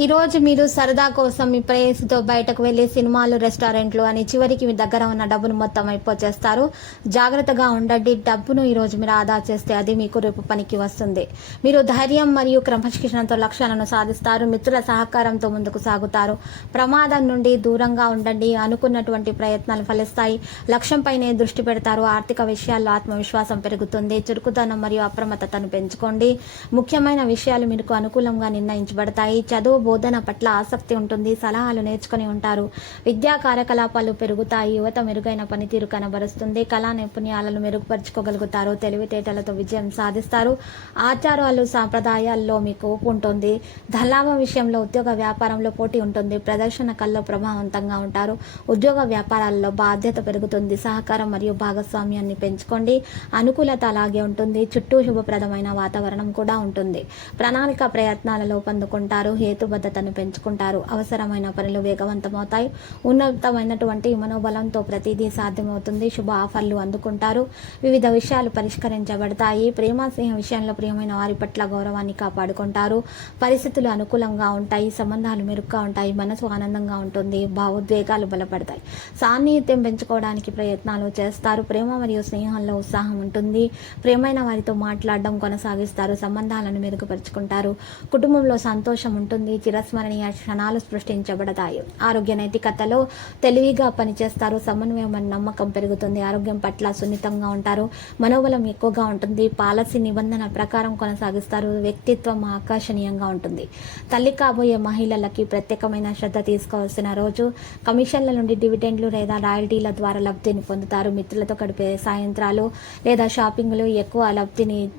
ఈరోజు మీరు సరదా కోసం మీ ప్రేయస్తో బయటకు వెళ్ళి సినిమాలు రెస్టారెంట్లు అని చివరికి మీ దగ్గర ఉన్న డబ్బును మొత్తం అయిపోచేస్తారు. జాగ్రత్తగా ఉండండి. డబ్బును ఈరోజు మీరు ఆదా చేస్తే అది మీకు రేపు పనికి వస్తుంది. మీరు ధైర్యం మరియు క్రమశిక్షణతో లక్ష్యాలను సాధిస్తారు. మిత్రుల సహకారంతో ముందుకు సాగుతారు. ప్రమాదం నుండి దూరంగా ఉండండి. అనుకున్నటువంటి ప్రయత్నాలు ఫలిస్తాయి. లక్ష్యంపైనే దృష్టి పెడతారు. ఆర్థిక విషయాల్లో ఆత్మవిశ్వాసం పెరుగుతుంది. చురుకుదనం మరియు అప్రమత్తతను పెంచుకోండి. ముఖ్యమైన విషయాలు మీకు అనుకూలంగా నిర్ణయించబడతాయి. చదువు బోధన పట్ల ఆసక్తి ఉంటుంది సలహాలు నేర్చుకుని ఉంటారు. విద్యా కార్యకలాపాలు పెరుగుతాయి యువత మెరుగైన పనితీరు కనబరుస్తుంది కళా నైపుణ్యాలను మెరుగుపరుచుకోగలుగుతారు తెలివితేటలతో విజయం సాధిస్తారు. ఆచారాలు సాంప్రదాయాల్లో మీకు ఊపు ఉంటుంది. ధనలాభం విషయంలో ఉద్యోగ వ్యాపారంలో పోటీ ఉంటుంది. ప్రదర్శన కల్లో ప్రభావవంతంగా ఉంటారు. ఉద్యోగ వ్యాపారాల్లో బాధ్యత పెరుగుతుంది. సహకారం మరియు భాగస్వామ్యాన్ని పెంచుకోండి. అనుకూలత అలాగే ఉంటుంది. చుట్టూ శుభప్రదమైన వాతావరణం కూడా ఉంటుంది. ప్రణాళిక ప్రయత్నాలలో పొందుకుంటారు. హేతుబద్ధతను పెంచుకుంటారు. అవసరమైన పనులు వేగవంతమవుతాయి. ఉన్నతమైనటువంటి మనోబలంతో ప్రతిదీ సాధ్యమవుతుంది. శుభ ఆఫర్లు అందుకుంటారు. వివిధ విషయాలు పరిష్కరించబడతాయి. ప్రేమ స్నేహ విషయంలో ప్రియమైన వారి పట్ల గౌరవాన్ని కాపాడుకుంటారు. పరిస్థితులు అనుకూలంగా ఉంటాయి. సంబంధాలు మెరుగ్గా ఉంటాయి. మనసు ఆనందంగా ఉంటుంది. భావోద్వేగాలు బలపడతాయి. సాన్నిహిత్యం పెంచుకోవడానికి ప్రయత్నాలు చేస్తారు. ప్రేమ మరియు స్నేహంలో ఉత్సాహం ఉంటుంది. ప్రేమైన వారితో మాట్లాడడం కొనసాగిస్తారు. సంబంధాలను మెరుగుపరుచుకుంటారు. కుటుంబంలో సంతోషం ఉంటుంది. చిరస్మరణీయ క్షణాలు సృష్టించబడతాయి. ఆరోగ్య నైతికతలో తెలివిగా పనిచేస్తారు. సమన్వయం అని నమ్మకం పెరుగుతుంది. ఆరోగ్యం పట్ల సున్నితంగా ఉంటారు. మనోబలం ఎక్కువగా ఉంటుంది. పాలసీ నిబంధన ప్రకారం కొనసాగిస్తారు. వ్యక్తిత్వం ఆకర్షణీయంగా ఉంటుంది. తల్లి కాబోయే మహిళలకి ప్రత్యేకమైన శ్రద్ధ తీసుకోవాల్సిన రోజు కమిషన్ల నుండి డివిడెండ్లు లేదా రాయల్టీల ద్వారా లబ్ధిని పొందుతారు. మిత్రులతో గడిపే సాయంత్రాలు లేదా షాపింగ్లు ఎక్కువ లబ్ధిని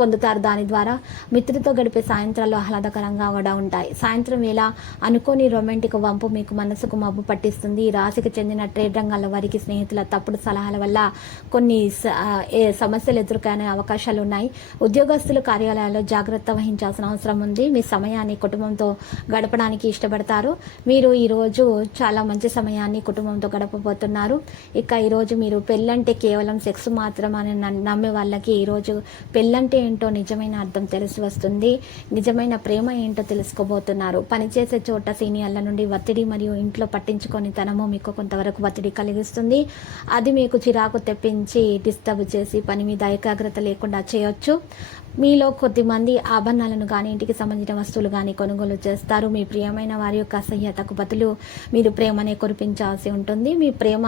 పొందుతారు. దాని ద్వారా మిత్రులతో గడిపే సాయంత్రాలు ఆహ్లాదకరంగా కూడా ఉంటాయి. సాయంత్రం వేళ అనుకోని రొమాంటిక్ వంపు మీకు మనసుకు మబ్బు పట్టిస్తుంది. ఈ రాశికి చెందిన ట్రేడ్ రంగాల వారికి స్నేహితుల తప్పుడు సలహాల వల్ల కొన్ని స- సమస్యలు ఎదుర్కొనే అవకాశాలు ఉన్నాయి. ఉద్యోగస్తులు కార్యాలయాల్లో జాగ్రత్త వహించాల్సిన అవసరం ఉంది. మీ సమయాన్ని కుటుంబంతో గడపడానికి ఇష్టపడతారు. మీరు ఈరోజు చాలా మంచి సమయాన్ని కుటుంబంతో గడపబోతున్నారు. ఇక ఈరోజు మీరు పెళ్ళంటే కేవలం సెక్స్ మాత్రమని నన్- నమ్మే వాళ్ళకి ఈరోజు పెళ్ళంటే ఏంటో నిజమైన అర్థం తెలిసి వస్తుంది. నిజమైన ప్రేమ ఏంటో తెలుసుకోబోతున్నారు. పనిచేసే చోట సీనియర్ల నుండి ఒత్తిడి మరియు ఇంట్లో పట్టించుకొని తనము మీకు కొంతవరకు ఒత్తిడి కలిగిస్తుంది. అది మీకు చిరాకు తెప్పించి డిస్టర్బ్ చేసి పని మీద ఏకాగ్రత లేకుండా చేయొచ్చు. మీలో కొద్దిమంది ఆభరణాలను కానీ ఇంటికి సంబంధించిన వస్తువులు కానీ కొనుగోలు చేస్తారు. మీ ప్రియమైన వారి యొక్క అసహ్యతకు బదులు మీరు ప్రేమనే కురిపించాల్సి ఉంటుంది. మీ ప్రేమ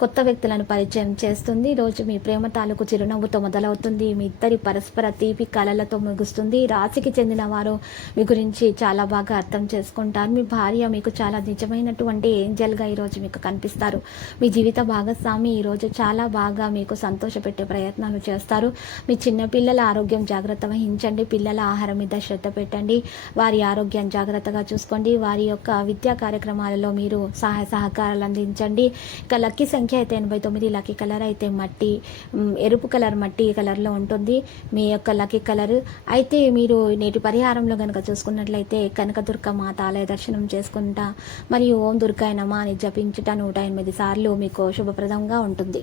కొత్త వ్యక్తులను పరిచయం చేస్తుంది. రోజు మీ ప్రేమ తాలూకు చిరునవ్వుతో మొదలవుతుంది. మీ ఇద్దరి పరస్పర తీపి కళలతో ముగుస్తుంది. రాశికి చెందిన వారు మీ గురించి చాలా బాగా అర్థం చేసుకుంటారు. మీ భార్య మీకు చాలా నిజమైనటువంటి ఏంజల్గా ఈరోజు మీకు కనిపిస్తారు. మీ జీవిత భాగస్వామి ఈరోజు చాలా బాగా మీకు సంతోషపెట్టే ప్రయత్నాలు చేస్తారు. మీ చిన్నపిల్లల ఆరోగ్యం జాగ్రత్త జాగ్రత్త వహించండి. పిల్లల ఆహారం మీద శ్రద్ధ పెట్టండి. వారి ఆరోగ్యం జాగ్రత్తగా చూసుకోండి. వారి యొక్క విద్యా కార్యక్రమాలలో మీరు సహాయ సహకారాలు అందించండి. ఇక లక్కీ సంఖ్య అయితే ఎనభై తొమ్మిది. లక్కీ కలర్ అయితే మట్టి ఎరుపు కలర్ మట్టి కలర్లో ఉంటుంది. మీ యొక్క లక్కీ కలర్. అయితే మీరు నేటి పరిహారంలో కనుక చూసుకున్నట్లయితే కనకదుర్గ మాత ఆలయ దర్శనం చేసుకుంటా మరియు ఓం దుర్గాయనమా అని జపించుట నూట ఎనిమిది సార్లు మీకు శుభప్రదంగా ఉంటుంది.